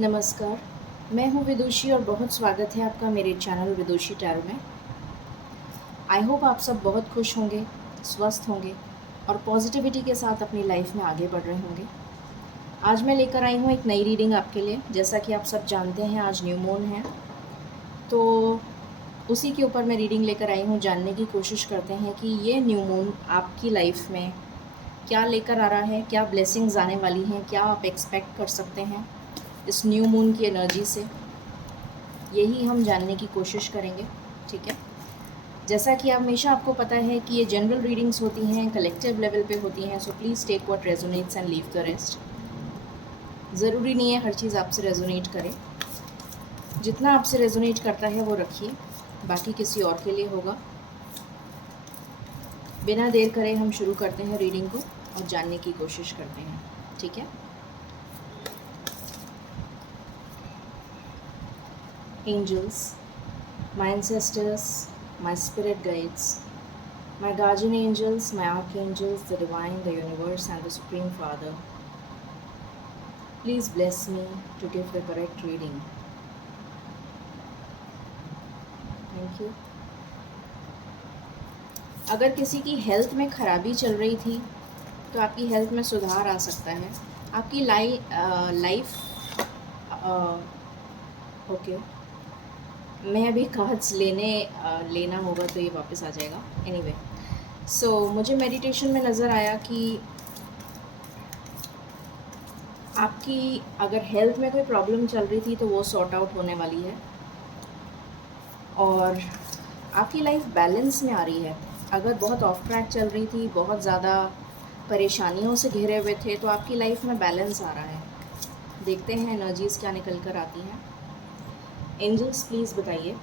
नमस्कार, मैं हूँ विदुषी और बहुत स्वागत है आपका मेरे चैनल विदुषी टैरो में। आई होप आप सब बहुत खुश होंगे, स्वस्थ होंगे और पॉजिटिविटी के साथ अपनी लाइफ में आगे बढ़ रहे होंगे। आज मैं लेकर आई हूँ एक नई रीडिंग आपके लिए। जैसा कि आप सब जानते हैं आज न्यू मून है, तो उसी के ऊपर मैं रीडिंग लेकर आई हूँ। जानने की कोशिश करते हैं कि ये न्यू मून आपकी लाइफ में क्या लेकर आ रहा है, क्या ब्लेसिंग्स आने वाली हैं, क्या आप एक्सपेक्ट कर सकते हैं इस न्यू मून की एनर्जी से। यही हम जानने की कोशिश करेंगे, ठीक है। जैसा कि हमेशा आपको पता है कि ये जनरल रीडिंग्स होती हैं, कलेक्टिव लेवल पे होती हैं, so please take what resonates and leave the rest. ज़रूरी नहीं है हर चीज़ आपसे रेजोनेट करे, जितना आपसे रेजोनेट करता है वो रखिए, बाकी किसी और के लिए होगा। बिना देर करे हम शुरू करते हैं रीडिंग को और जानने की कोशिश करते हैं, ठीक है। Angels, my ancestors, my spirit guides, my guardian angels, my archangels, the divine, the universe, and the Supreme Father, please bless me to give the correct reading. Thank you. अगर किसी की हेल्थ में खराबी चल रही थी तो आपकी हेल्थ में सुधार आ सकता है। आपकी लाइफ ओके, मैं अभी कार्ड्स लेना होगा तो ये वापस आ जाएगा। एनीवे, सो मुझे मेडिटेशन में नज़र आया कि आपकी अगर हेल्थ में कोई प्रॉब्लम चल रही थी तो वो सॉर्ट आउट होने वाली है और आपकी लाइफ बैलेंस में आ रही है। अगर बहुत ऑफ ट्रैक चल रही थी, बहुत ज़्यादा परेशानियों से घिरे हुए थे, तो आपकी लाइफ में बैलेंस आ रहा है। देखते हैं एनर्जीज़ क्या निकल कर आती हैं। एंजल्स प्लीज़ बताइए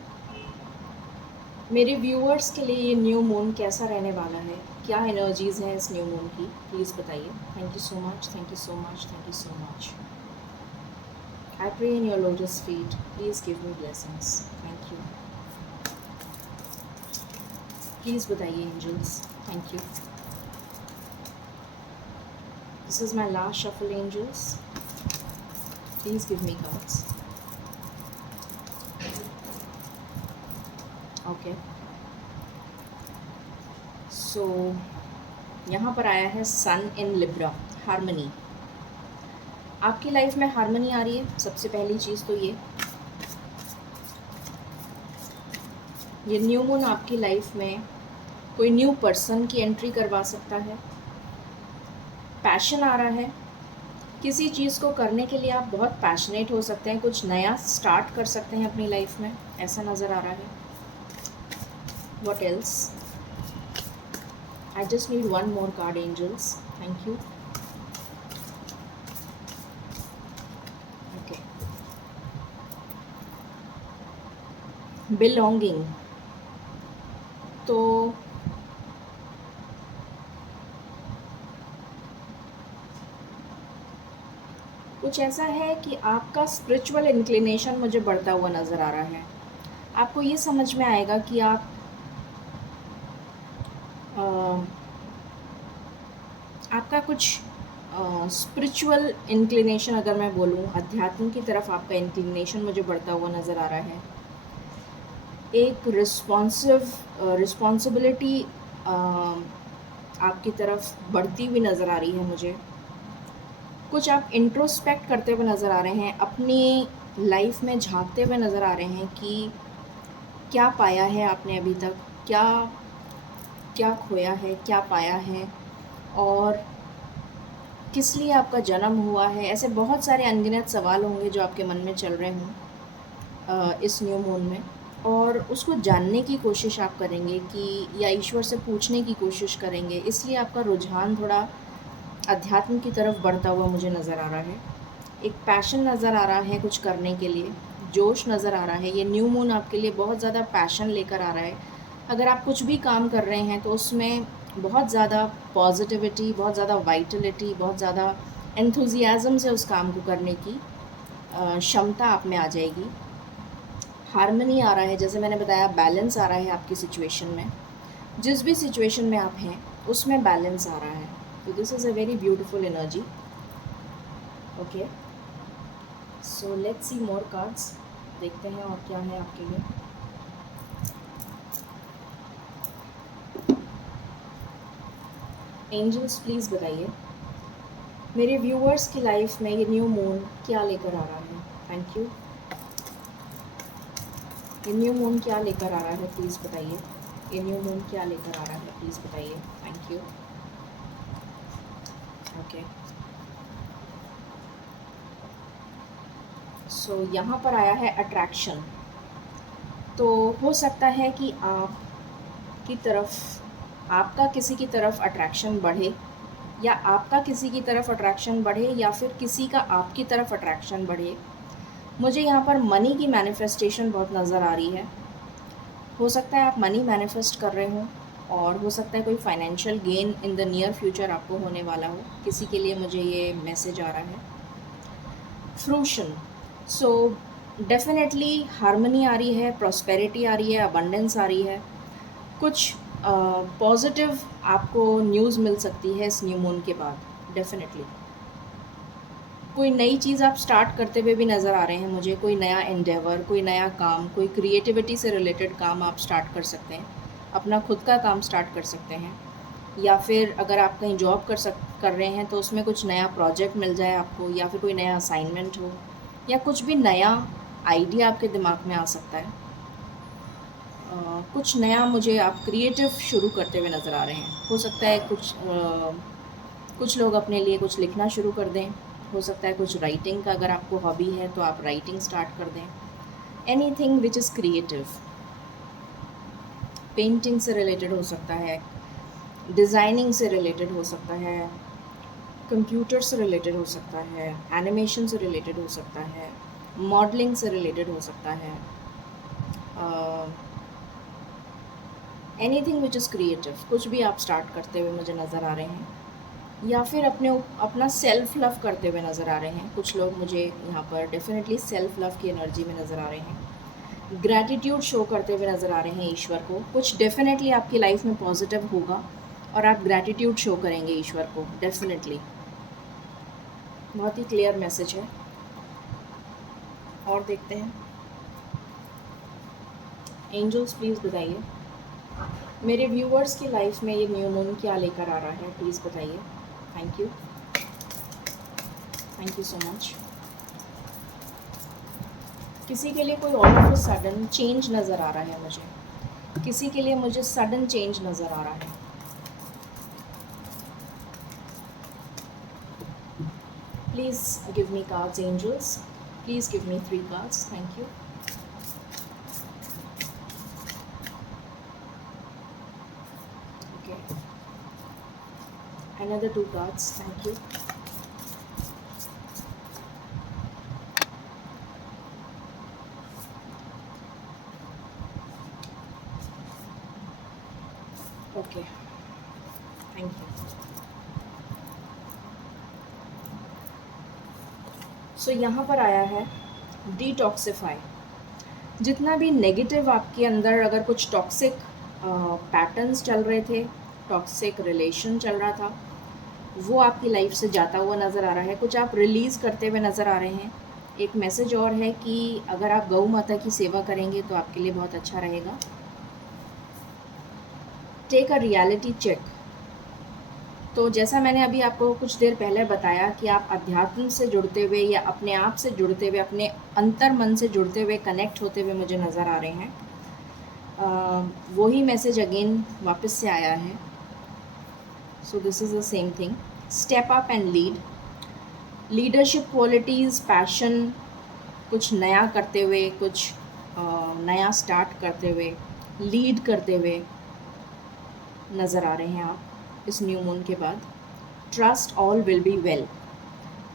मेरे व्यूअर्स के लिए ये न्यू मून कैसा रहने वाला है, क्या एनर्जीज़ हैं इस न्यू मून की, प्लीज़ बताइए। Thank you so much, thank you so much, thank you so much. I pray in your lotus feet, please give me blessings. Thank you. Please बताइए angels, thank you. This is my last shuffle angels, please give me cards. Okay, so यहाँ पर आया है sun in Libra, harmony. आपकी life में harmony आ रही है। सबसे पहली चीज़ तो ये न्यू मून आपकी लाइफ में कोई न्यू पर्सन की एंट्री करवा सकता है। पैशन आ रहा है, किसी चीज़ को करने के लिए आप बहुत पैशनेट हो सकते हैं, कुछ नया स्टार्ट कर सकते हैं अपनी लाइफ में, ऐसा नज़र आ रहा है। What else? I just need one more card angels, thank you. Okay, belonging. तो कुछ ऐसा है कि आपका स्पिरिचुअल इंक्लिनेशन मुझे बढ़ता हुआ नज़र आ रहा है। आपको ये समझ में आएगा कि आप आपका कुछ स्पिरिचुअल इंक्लिनेशन, अगर मैं बोलूँ अध्यात्म की तरफ आपका इंक्लिनेशन मुझे बढ़ता हुआ नज़र आ रहा है। एक रिस्पॉन्सिबिलिटी आपकी तरफ बढ़ती हुई नज़र आ रही है मुझे। कुछ आप इंट्रोस्पेक्ट करते हुए नज़र आ रहे हैं, अपनी लाइफ में झांकते हुए नज़र आ रहे हैं कि क्या पाया है आपने अभी तक, क्या क्या खोया है, क्या पाया है और किस लिए आपका जन्म हुआ है। ऐसे बहुत सारे अनगिनत सवाल होंगे जो आपके मन में चल रहे हों इस न्यू मून में, और उसको जानने की कोशिश आप करेंगे कि या ईश्वर से पूछने की कोशिश करेंगे। इसलिए आपका रुझान थोड़ा अध्यात्म की तरफ बढ़ता हुआ मुझे नज़र आ रहा है। एक पैशन नज़र आ रहा है कुछ करने के लिए, जोश नज़र आ रहा है। ये न्यू मून आपके लिए बहुत ज़्यादा पैशन लेकर आ रहा है। अगर आप कुछ भी काम कर रहे हैं तो उसमें बहुत ज़्यादा पॉजिटिविटी, बहुत ज़्यादा वाइटलिटी, बहुत ज़्यादा एंथुजियाज़म से उस काम को करने की क्षमता आप में आ जाएगी। हार्मनी आ रहा है, जैसे मैंने बताया, बैलेंस आ रहा है आपकी सिचुएशन में। जिस भी सिचुएशन में आप हैं उसमें बैलेंस आ रहा है। तो this is a very beautiful energy. Okay, so let's see more cards, देखते हैं और क्या है आपके लिए। एंजल्स प्लीज़ बताइए मेरे व्यूअर्स की लाइफ में ये न्यू मून क्या लेकर आ रहा है। Thank you. ये न्यू मून क्या लेकर आ रहा है प्लीज़ बताइए। ये न्यू मून क्या लेकर आ रहा है प्लीज़ बताइए। Thank you. ओके, सो यहाँ पर आया है अट्रैक्शन। तो हो सकता है कि आपकी तरफ, आपका किसी की तरफ अट्रैक्शन बढ़े, या आपका किसी की तरफ अट्रैक्शन बढ़े, या फिर किसी का आपकी तरफ अट्रैक्शन बढ़े। मुझे यहाँ पर मनी की मैनिफेस्टेशन बहुत नज़र आ रही है। हो सकता है आप मनी मैनिफेस्ट कर रहे हो, और हो सकता है कोई financial gain in the near future आपको होने वाला हो। किसी के लिए मुझे ये मैसेज आ रहा है। फ्रूशन, सो डेफिनेटली हारमनी आ रही है, प्रॉस्पेरिटी आ रही है, अबंडेंस आ रही है। कुछ पॉजिटिव आपको न्यूज़ मिल सकती है इस न्यू मून के बाद। डेफिनेटली कोई नई चीज़ आप स्टार्ट करते हुए भी नज़र आ रहे हैं मुझे। कोई नया एंडेवर, कोई नया काम, कोई क्रिएटिविटी से रिलेटेड काम आप स्टार्ट कर सकते हैं। अपना खुद का काम स्टार्ट कर सकते हैं, या फिर अगर आप कहीं जॉब कर रहे हैं तो उसमें कुछ नया प्रोजेक्ट मिल जाए आपको, या फिर कोई नया असाइनमेंट हो, या कुछ भी नया आइडिया आपके दिमाग में आ सकता है। कुछ नया मुझे आप क्रिएटिव शुरू करते हुए नज़र आ रहे हैं। हो सकता है कुछ लोग अपने लिए कुछ लिखना शुरू कर दें। हो सकता है कुछ राइटिंग का, अगर आपको हॉबी है तो आप राइटिंग स्टार्ट कर दें। Anything which is creative. Painting से रिलेटेड हो सकता है, डिज़ाइनिंग से रिलेटेड हो सकता है, कंप्यूटर से रिलेटेड हो सकता है, एनिमेशन से रिलेटेड हो सकता है, मॉडलिंग से रिलेटेड हो सकता है। एनीथिंग विच इज़ क्रिएटिव, कुछ भी आप स्टार्ट करते हुए मुझे नज़र आ रहे हैं, या फिर अपना सेल्फ लव करते हुए नज़र आ रहे हैं। कुछ लोग मुझे यहाँ पर डेफिनेटली सेल्फ लव की एनर्जी में नज़र आ रहे हैं। ग्रैटिट्यूड शो करते हुए नज़र आ रहे हैं ईश्वर को। कुछ डेफिनेटली आपकी लाइफ में पॉजिटिव होगा और आप ग्रैटिट्यूड शो करेंगे ईश्वर को। डेफिनेटली बहुत ही क्लियर मैसेज है। और देखते हैं, एंजल्स प्लीज़ बताइए मेरे व्यूअर्स की लाइफ में ये न्यू मून क्या लेकर आ रहा है, प्लीज़ बताइए। Thank you, thank you so much. किसी के लिए कोई all of a sudden change नज़र आ रहा है मुझे। किसी के लिए मुझे सडन चेंज नज़र आ रहा है। Please give me cards angels, please give me 3 cards. Thank you. Okay, another 2 cards, thank you. Okay, thank you. So यहाँ पर आया है डिटॉक्सिफाई। जितना भी नेगेटिव आपके अंदर, अगर कुछ टॉक्सिक पैटर्न्स चल रहे थे, टॉक्सिक रिलेशन चल रहा था, वो आपकी लाइफ से जाता हुआ नज़र आ रहा है। कुछ आप रिलीज़ करते हुए नज़र आ रहे हैं। एक मैसेज और है कि अगर आप गौ माता की सेवा करेंगे तो आपके लिए बहुत अच्छा रहेगा। Take a reality check. तो जैसा मैंने अभी आपको कुछ देर पहले बताया कि आप अध्यात्म से जुड़ते हुए, या अपने आप से जुड़ते हुए, अपने अंतर मन से जुड़ते हुए, कनेक्ट होते हुए मुझे नज़र आ रहे हैं। वही मैसेज अगेन वापस से आया है। So this is the same thing. Step up and lead. Leadership qualities, passion, कुछ नया करते हुए, कुछ नया स्टार्ट करते हुए, लीड करते हुए नज़र आ रहे हैं आप इस न्यू मून के बाद। Trust all will be well.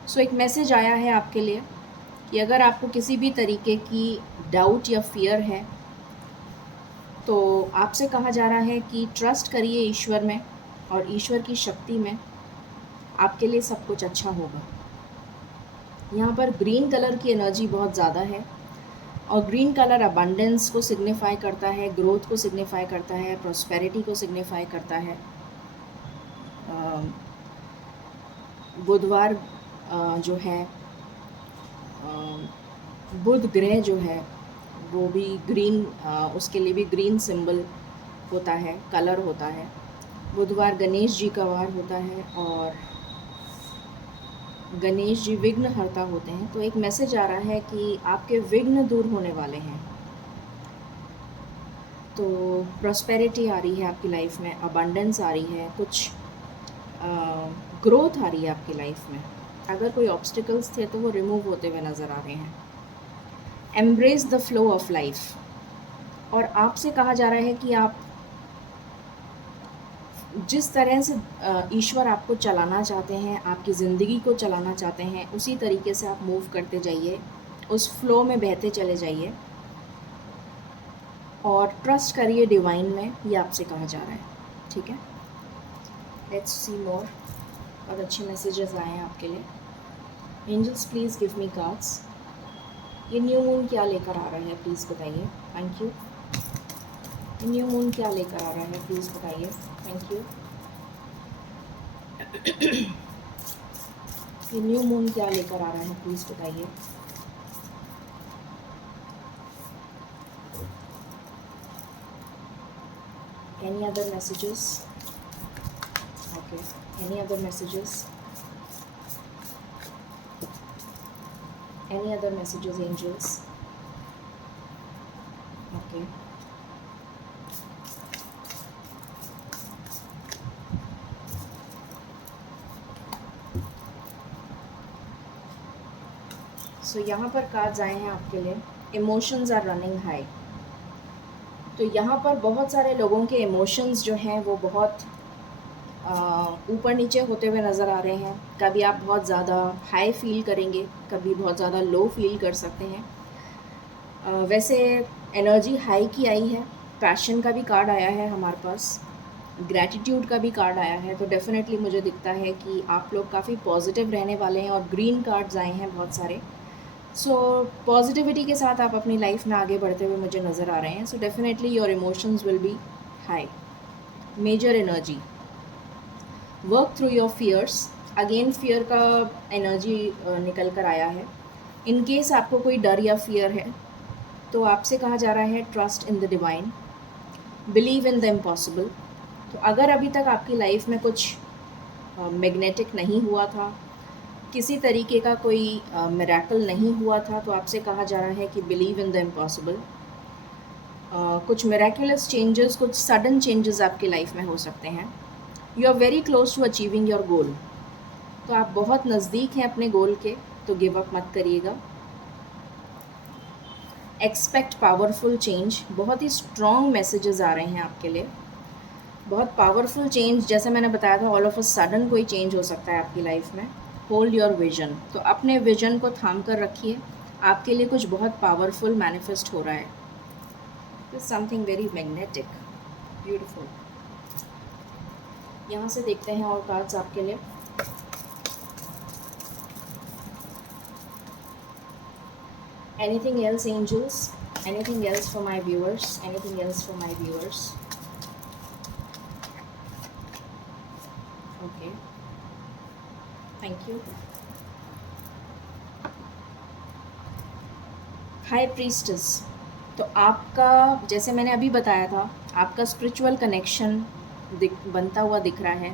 So एक मैसेज आया है आपके लिए कि अगर आपको किसी भी तरीके की डाउट या फियर है, तो आपसे कहा जा रहा है कि ट्रस्ट करिए ईश्वर में, और ईश्वर की शक्ति में। आपके लिए सब कुछ अच्छा होगा। यहाँ पर ग्रीन कलर की एनर्जी बहुत ज़्यादा है, और ग्रीन कलर अबंडेंस को सिग्निफाई करता है, ग्रोथ को सिग्निफाई करता है, प्रॉस्पेरिटी को सिग्निफाई करता है। बुधवार जो है बुध ग्रह जो है वो भी ग्रीन, उसके लिए भी ग्रीन सिंबल होता है, कलर होता है। बुधवार गणेश जी का वार होता है और गणेश जी विघ्नहर्ता होते हैं। तो एक मैसेज आ रहा है कि आपके विघ्न दूर होने वाले हैं। तो प्रॉस्पेरिटी आ रही है आपकी लाइफ में, अबंडेंस आ रही है, कुछ ग्रोथ आ रही है आपकी लाइफ में। अगर कोई ऑब्स्टिकल्स थे तो वो रिमूव होते हुए नज़र आ रहे हैं। Embrace the flow of life. और आपसे कहा जा रहा है कि आप जिस तरह से ईश्वर आपको चलाना चाहते हैं, आपकी ज़िंदगी को चलाना चाहते हैं, उसी तरीके से आप मूव करते जाइए, उस फ्लो में बहते चले जाइए और ट्रस्ट करिए डिवाइन में, ये आपसे कहा जा रहा है। ठीक है, लेट्स सी मोर। बहुत अच्छे मैसेजेस आए हैं आपके लिए। Angels please give me cards. ये न्यू मून क्या लेकर आ रहा है प्लीज़ बताइए। Thank you. ये न्यू मून क्या लेकर आ रहा है प्लीज़ बताइए। Thank you. ये न्यू मून क्या लेकर आ रहा है प्लीज़ बताइए। Any other messages? Okay. Any other messages? Any other messages, angels? Okay. So यहाँ पर कार्ड्स आए हैं आपके लिए। Emotions are running high. तो यहाँ पर बहुत सारे लोगों के इमोशंस जो हैं वो बहुत ऊपर नीचे होते हुए नज़र आ रहे हैं। कभी आप बहुत ज़्यादा हाई फील करेंगे, कभी बहुत ज़्यादा लो फील कर सकते हैं। वैसे एनर्जी हाई की आई है। पैशन का भी कार्ड आया है हमारे पास, ग्रैटिट्यूड का भी कार्ड आया है। तो डेफ़िनेटली मुझे दिखता है कि आप लोग काफ़ी पॉजिटिव रहने वाले हैं। और ग्रीन कार्ड्स आए हैं बहुत सारे। सो पॉजिटिविटी के साथ आप अपनी लाइफ में आगे बढ़ते हुए मुझे नज़र आ रहे हैं। So definitely your emotions will be high. Major energy, work through your fears. Again fear का एनर्जी निकल कर आया है। इन केस आपको कोई डर या फियर है तो आपसे कहा जा रहा है trust in the divine, believe in the impossible. तो अगर अभी तक आपकी लाइफ में कुछ मैग्नेटिक नहीं हुआ था, किसी तरीके का कोई मिरेकल नहीं हुआ था, तो आपसे कहा जा रहा है कि बिलीव इन द इम्पॉसिबल। कुछ मिरेकुलस चेंजेस, कुछ सडन चेंजेस आपकी लाइफ में हो सकते हैं। You are very close to achieving your goal. तो आप बहुत नज़दीक हैं अपने गोल के, तो गिव अप मत करिएगा। Expect powerful change. बहुत ही स्ट्रॉन्ग मैसेजेस आ रहे हैं आपके लिए। बहुत पावरफुल चेंज, जैसे मैंने बताया था, ऑल ऑफ अ सडन कोई चेंज हो सकता है आपकी लाइफ में। Hold your vision. तो अपने विजन को थाम कर रखिए, आपके लिए कुछ बहुत पावरफुल मैनिफेस्ट हो रहा है। This something very magnetic, beautiful. यहाँ से देखते हैं और कार्ड्स आपके लिए। Anything else, angels? Anything else for my viewers? Anything else for my viewers? Okay. Thank you. High priestess. तो आपका, जैसे मैंने अभी बताया था, आपका स्पिरिचुअल कनेक्शन बनता हुआ दिख रहा है।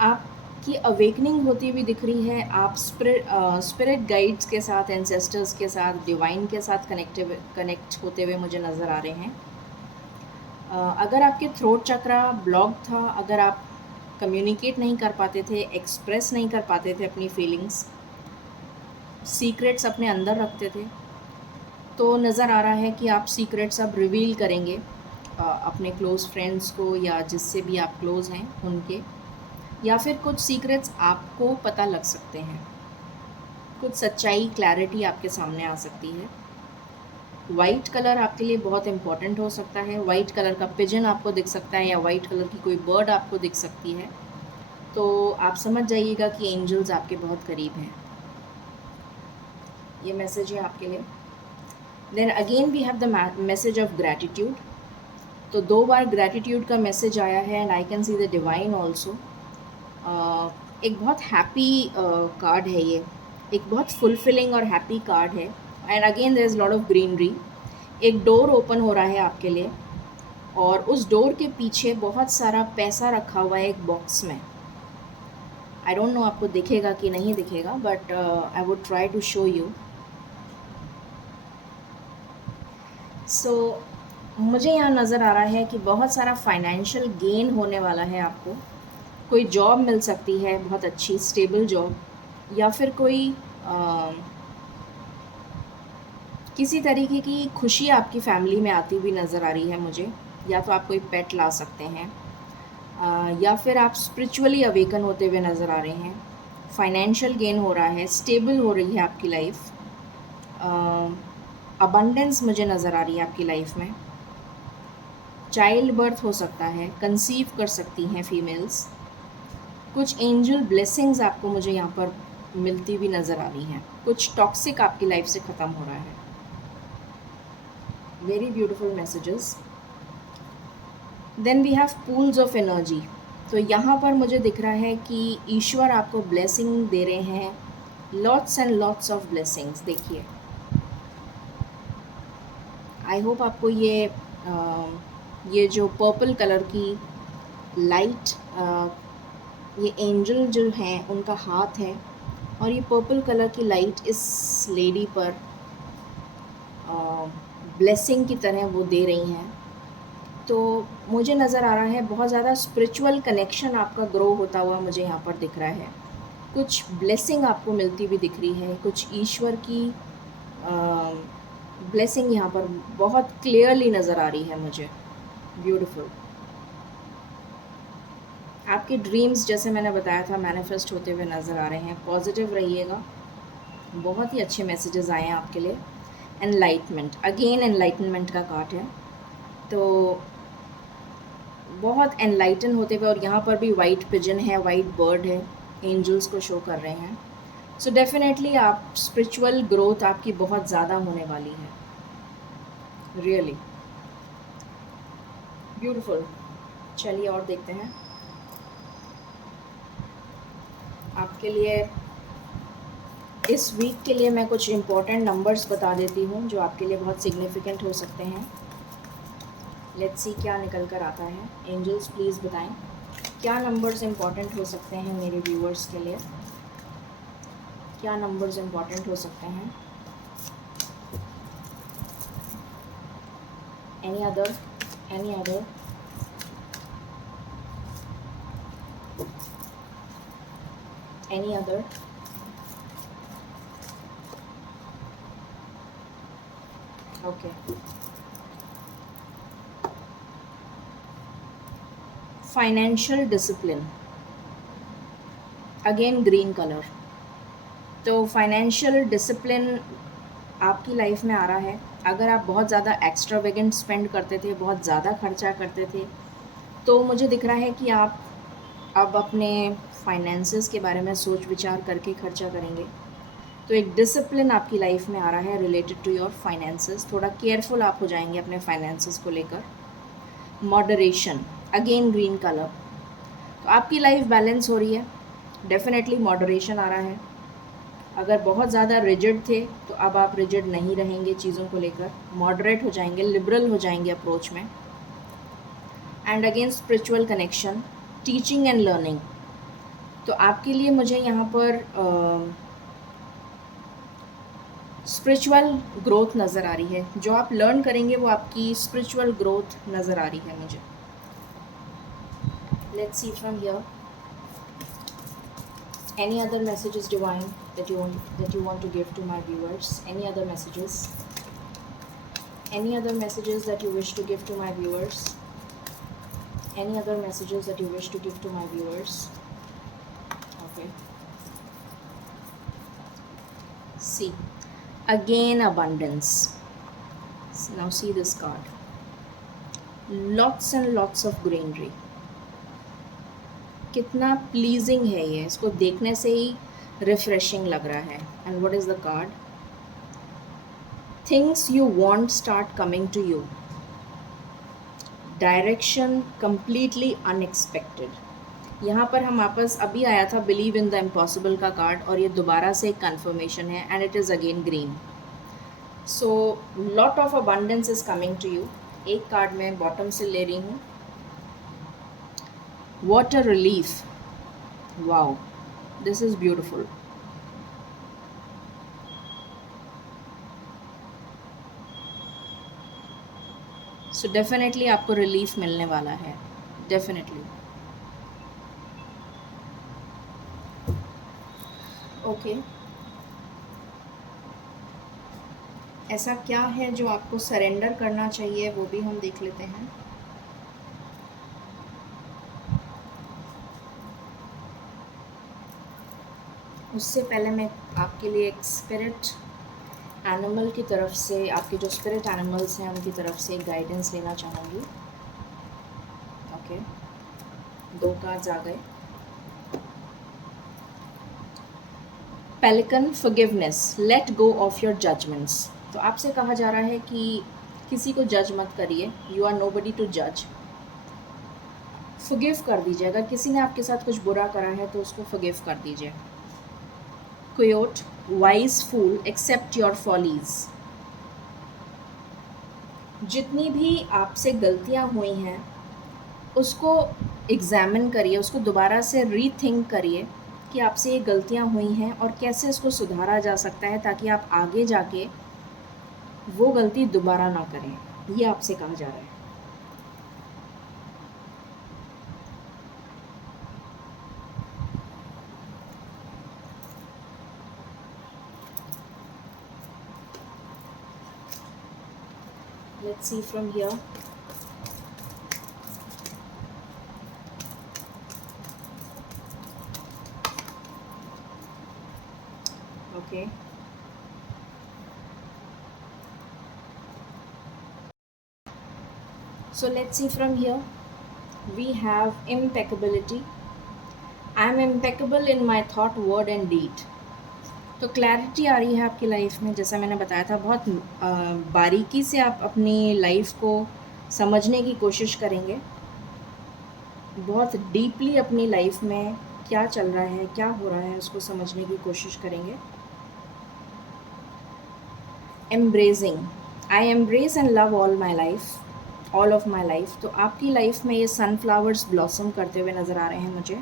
आपकी अवेकनिंग होती हुई दिख रही है। आप स्पिरिट गाइड्स के साथ, एंसेस्टर्स के साथ, डिवाइन के साथ कनेक्ट होते हुए मुझे नज़र आ रहे हैं। अगर आपके थ्रोट चक्रा ब्लॉक था, अगर आप कम्युनिकेट नहीं कर पाते थे, एक्सप्रेस नहीं कर पाते थे अपनी फीलिंग्स, सीक्रेट्स अपने अंदर रखते थे, तो नज़र आ रहा है कि आप सीक्रेट्स अब रिवील करेंगे अपने क्लोज़ फ्रेंड्स को, या जिससे भी आप क्लोज़ हैं उनके, या फिर कुछ सीक्रेट्स आपको पता लग सकते हैं। कुछ सच्चाई, क्लैरिटी आपके सामने आ सकती है। वाइट कलर आपके लिए बहुत इम्पॉर्टेंट हो सकता है। वाइट कलर का पिजन आपको दिख सकता है, या वाइट कलर की कोई बर्ड आपको दिख सकती है। तो आप समझ जाइएगा कि एंजल्स आपके बहुत करीब हैं। ये मैसेज है आपके लिए। Then again we have the message of gratitude. तो 2 बार ग्रैटिट्यूड का मैसेज आया है, and I can see the divine also. एक बहुत हैप्पी कार्ड है ये। एक बहुत फुलफिलिंग और हैप्पी कार्ड है। And again there is lot of greenery. एक डोर ओपन हो रहा है आपके लिए, और उस डोर के पीछे बहुत सारा पैसा रखा हुआ है एक बॉक्स में। आई डोंट नो आपको दिखेगा कि नहीं दिखेगा, but I would try to show you. So मुझे यहाँ नज़र आ रहा है कि बहुत सारा फाइनेंशियल गेन होने वाला है आपको। कोई जॉब मिल सकती है, बहुत अच्छी स्टेबल जॉब, या फिर कोई किसी तरीके की खुशी आपकी फैमिली में आती हुई नज़र आ रही है मुझे। या तो आप कोई पेट ला सकते हैं, या फिर आप स्पिरिचुअली अवेकन होते हुए नज़र आ रहे हैं। फाइनेंशियल गेन हो रहा है, स्टेबल हो रही है आपकी लाइफ, अबंडेंस मुझे नज़र आ रही है आपकी लाइफ में। चाइल्ड बर्थ हो सकता है, कंसीव कर सकती हैं फीमेल्स। कुछ एंजल ब्लेसिंग्स आपको मुझे यहाँ पर मिलती हुई नज़र आ रही हैं। कुछ टॉक्सिक आपकी लाइफ से ख़त्म हो रहा है। Very beautiful messages. Then we have pools of energy. तो यहाँ पर मुझे दिख रहा है कि ईश्वर आपको ब्लेसिंग दे रहे हैं, lots and lots of blessings. देखिए, आई होप आपको ये जो पर्पल कलर की लाइट, ये एंजल जो हैं उनका हाथ है, और ये पर्पल कलर की लाइट इस लेडी पर ब्लेसिंग की तरह वो दे रही हैं। तो मुझे नज़र आ रहा है बहुत ज़्यादा स्पिरिचुअल कनेक्शन आपका ग्रो होता हुआ मुझे यहाँ पर दिख रहा है। कुछ ब्लेसिंग आपको मिलती हुई दिख रही है, कुछ ईश्वर की ब्लेसिंग यहाँ पर बहुत क्लियरली नज़र आ रही है मुझे। ब्यूटीफुल। आपके ड्रीम्स, जैसे मैंने बताया था, मैनिफेस्ट होते हुए नज़र आ रहे हैं। पॉजिटिव रहिएगा। बहुत ही अच्छे मैसेजेस आए हैं आपके लिए। एनलाइटमेंट, अगेन एनलाइटनमेंट का कार्ड है। तो बहुत एनलाइटन होते हुए, और यहाँ पर भी वाइट पिजन है, वाइट बर्ड है, एंजल्स को शो कर रहे हैं। सो डेफिनेटली आप स्पिरिचुअल ग्रोथ आपकी बहुत ज़्यादा होने वाली है। Really beautiful. चलिए और देखते हैं आपके लिए। इस वीक के लिए मैं कुछ इम्पोर्टेंट नंबर्स बता देती हूँ जो आपके लिए बहुत सिग्निफिकेंट हो सकते हैं। लेट्स सी क्या निकल कर आता है। एंजल्स प्लीज़ बताएं क्या नंबर्स इम्पोर्टेंट हो सकते हैं मेरे व्यूअर्स के लिए। क्या नंबर्स इम्पोर्टेंट हो सकते हैं। Any other, any other. Any other. Okay, financial discipline, again green colour. तो फाइनेंशियल डिसिप्लिन आपकी लाइफ में आ रहा है। अगर आप बहुत ज़्यादा एक्स्ट्रावेगेंट स्पेंड करते थे, बहुत ज़्यादा खर्चा करते थे, तो मुझे दिख रहा है कि आप अब अपने फाइनेंसेस के बारे में सोच विचार करके खर्चा करेंगे। तो एक डिसिप्लिन आपकी लाइफ में आ रहा है रिलेटेड टू योर फाइनेंसेस। थोड़ा केयरफुल आप हो जाएंगे अपने फाइनेंसेस को लेकर। Moderation, again green colour. तो आपकी लाइफ बैलेंस हो रही है। डेफिनेटली मॉडरेशन आ रहा है। अगर बहुत ज़्यादा रिजिड थे तो अब आप रिजिड नहीं रहेंगे चीज़ों को लेकर, मॉडरेट हो जाएंगे, लिबरल हो जाएंगे अप्रोच में। And again spiritual connection, teaching and learning. तो आपके लिए मुझे यहाँ पर स्पिरिचुअल ग्रोथ नज़र आ रही है। जो आप लर्न करेंगे वो आपकी स्पिरिचुअल ग्रोथ नज़र आ रही है मुझे। Let's see from here any other messages divine that you want to give to my viewers. Any other messages, any other messages that you wish to give to my viewers. Any other messages that you wish to give to my viewers. Okay, see, again abundance. Now see this card, lots and lots of greenery. कितना pleasing है ये, इसको देखने से ही refreshing लग रहा है। And what is the card, things you want start coming to you, direction completely unexpected. यहाँ पर हम वापस अभी आया था बिलीव इन द इम्पॉसिबल का कार्ड, और ये दोबारा से एक कन्फर्मेशन है and it is again green. So lot of abundance is coming to you. एक कार्ड मैं बॉटम से ले रही हूँ. Water relief. Wow, this is beautiful. So definitely आपको रिलीफ मिलने वाला है, डेफिनेटली. ओके, ऐसा क्या है जो आपको सरेंडर करना चाहिए, वो भी हम देख लेते हैं. उससे पहले मैं आपके लिए एक स्पिरिट एनिमल की तरफ से, आपके जो स्पिरिट एनिमल्स हैं उनकी तरफ से एक गाइडेंस लेना चाहूँगी. ओके, 2 कार्ड्स आ गए. Pelican, forgiveness, let go of your judgments. तो आपसे कहा जा रहा है कि किसी को जज मत करिए. यू आर नोबडी टू जज. फॉरगिव कर दीजिए. अगर किसी ने आपके साथ कुछ बुरा करा है तो उसको फॉरगिव कर दीजिए. Coyote, wise fool, accept your follies. जितनी भी आपसे गलतियां हुई हैं उसको एग्ज़ामिन करिए, उसको दोबारा से रीथिंक करिए कि आपसे ये गलतियां हुई हैं और कैसे इसको सुधारा जा सकता है ताकि आप आगे जाके वो गलती दोबारा ना करें. ये आपसे कहा जा रहा है. Let's see from here. Okay. So let's see from here. We have impeccability. I am impeccable in my thought, word and deed. तो क्लैरिटी आ रही है आपकी लाइफ में. जैसा मैंने बताया था, बहुत बारीकी से आप अपनी लाइफ को समझने की कोशिश करेंगे. बहुत डीपली अपनी लाइफ में क्या चल रहा है, क्या हो रहा है, उसको समझने की कोशिश करेंगे. Embracing. I embrace and love all my life, all of my life. तो आपकी लाइफ में ये सनफ्लावर्स ब्लॉसम करते हुए नज़र आ रहे हैं मुझे.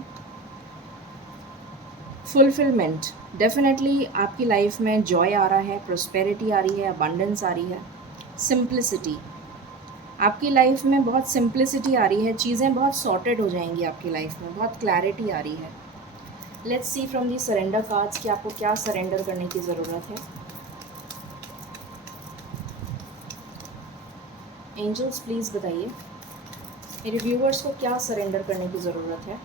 फुलफिलमेंट. डेफिनेटली आपकी लाइफ में जॉय आ रहा है, प्रोस्पेरिटी आ रही है, अबंडेंस आ रही है. सिंप्लिसिटी. आपकी लाइफ में बहुत सिंप्लिसिटी आ रही है. चीज़ें बहुत सॉर्टेड हो जाएंगी आपकी लाइफ में. बहुत क्लैरिटी आ रही है. Let's see from the surrender cards कि आपको क्या सरेंडर करने की ज़रूरत है. एंजल्स प्लीज़ बताइए मेरे व्यूअर्स को क्या सरेंडर करने की ज़रूरत है.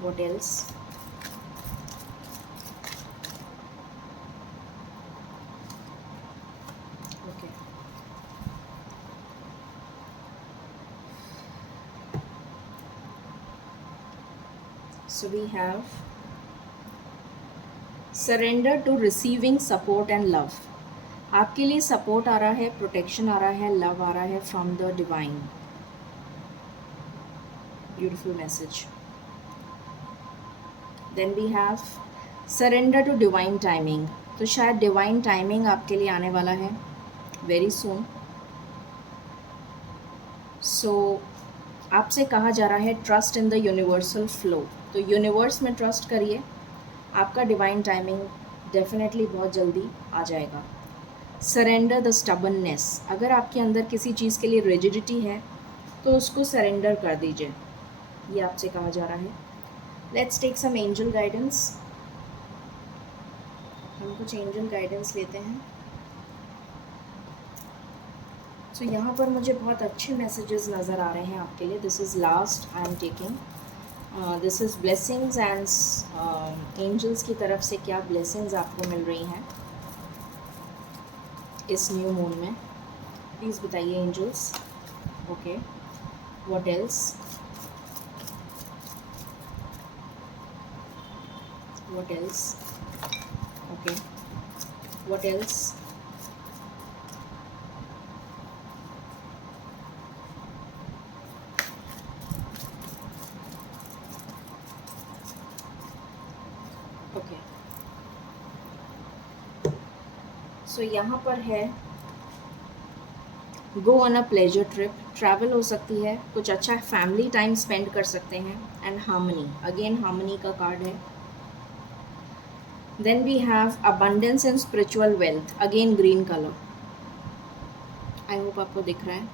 What else. Okay, so we have surrender to receiving support and love. आपके लिए सपोर्ट आ रहा है, प्रोटेक्शन आ रहा है, लव आ रहा है from the divine. Beautiful message. Then we have surrender to divine timing. तो शायद डिवाइन टाइमिंग आपके लिए आने वाला है वेरी सून. सो आपसे कहा जा रहा है trust in the universal flow. तो यूनिवर्स में ट्रस्ट करिए. आपका डिवाइन टाइमिंग डेफिनेटली बहुत जल्दी आ जाएगा. Surrender the stubbornness. अगर आपके अंदर किसी चीज़ के लिए रिजिडिटी है तो उसको सरेंडर कर दीजिए. ये आपसे कहा जा रहा है. Let's take some angel guidance. हम कुछ एंजल गाइडेंस लेते हैं. सो यहाँ पर मुझे बहुत अच्छे मैसेजेस नज़र आ रहे हैं आपके लिए. This is last I am taking. This is blessings and angels की तरफ से क्या ब्लेसिंग्स आपको मिल रही हैं इस न्यू मून में. प्लीज़ बताइए angels. Okay, what else. What else. Okay, what else. Okay, so यहाँ पर है go on a pleasure trip, travel हो सकती है, कुछ अच्छा फैमिली टाइम स्पेंड कर सकते हैं, एंड हार्मनी, अगेन हार्मनी का कार्ड है। Then we have abundance and spiritual wealth, again green colour, I hope आपको दिख रहा है।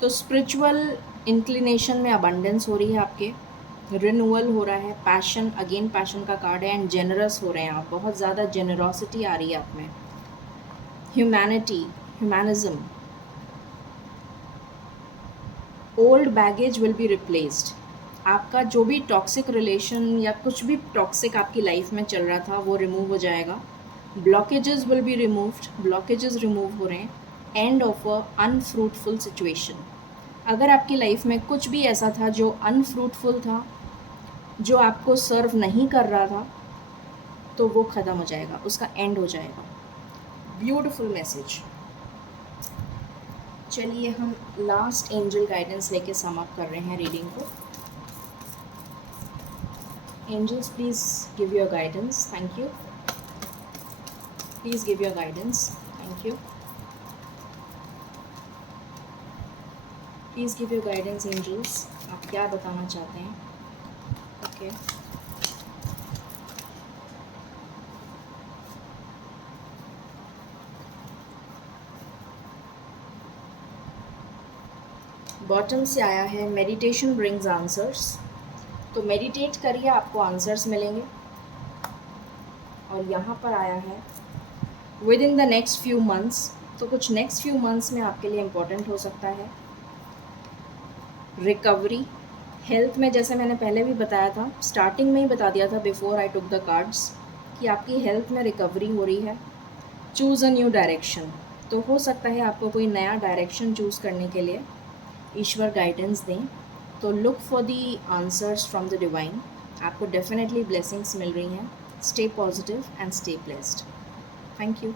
तो स्पिरिचुअल इंक्लिनेशन में अबंडेंस हो रही है आपके, रिन्यूअल हो रहा है, पैशन, अगेन पैशन का कार्ड है, एंड जेनरस हो रहे हैं आप, बहुत ज़्यादा जेनरॉसिटी आ रही है आप में, humanity, humanism, old baggage will be replaced, आपका जो भी टॉक्सिक रिलेशन या कुछ भी टॉक्सिक आपकी लाइफ में चल रहा था वो रिमूव हो जाएगा, blockages will be removed, blockages remove हो रहे हैं, end of a unfruitful situation, अगर आपकी लाइफ में कुछ भी ऐसा था जो अनफ्रूटफुल था, जो आपको सर्व नहीं कर रहा था, तो वो ख़त्म हो जाएगा, उसका एंड हो जाएगा। Beautiful message. चलिए हम लास्ट एंजल गाइडेंस लेके सम अप कर रहे हैं रीडिंग को। Angels please give your guidance, thank you, please give your guidance, thank you, please give your guidance angels, आप क्या बताना चाहते हैं। ओके, बॉटम से आया है मेडिटेशन ब्रिंग्स आंसर्स, तो मेडिटेट करिए, आपको आंसर्स मिलेंगे। और यहाँ पर आया है with in the next few months, तो कुछ नेक्स्ट फ्यू मंथ्स में आपके लिए इम्पोर्टेंट हो सकता है। रिकवरी, हेल्थ में जैसे मैंने पहले भी बताया था, स्टार्टिंग में ही बता दिया था before I took the cards, कि आपकी हेल्थ में रिकवरी हो रही है। चूज़ अ न्यू डायरेक्शन, तो हो सकता है आपको कोई नया डायरेक्शन चूज़ करने के लिए ईश्वर गाइडेंस दें, तो look for the answers from the divine, आपको डेफिनेटली ब्लेसिंग्स मिल रही हैं। Stay positive and stay blessed. Thank you.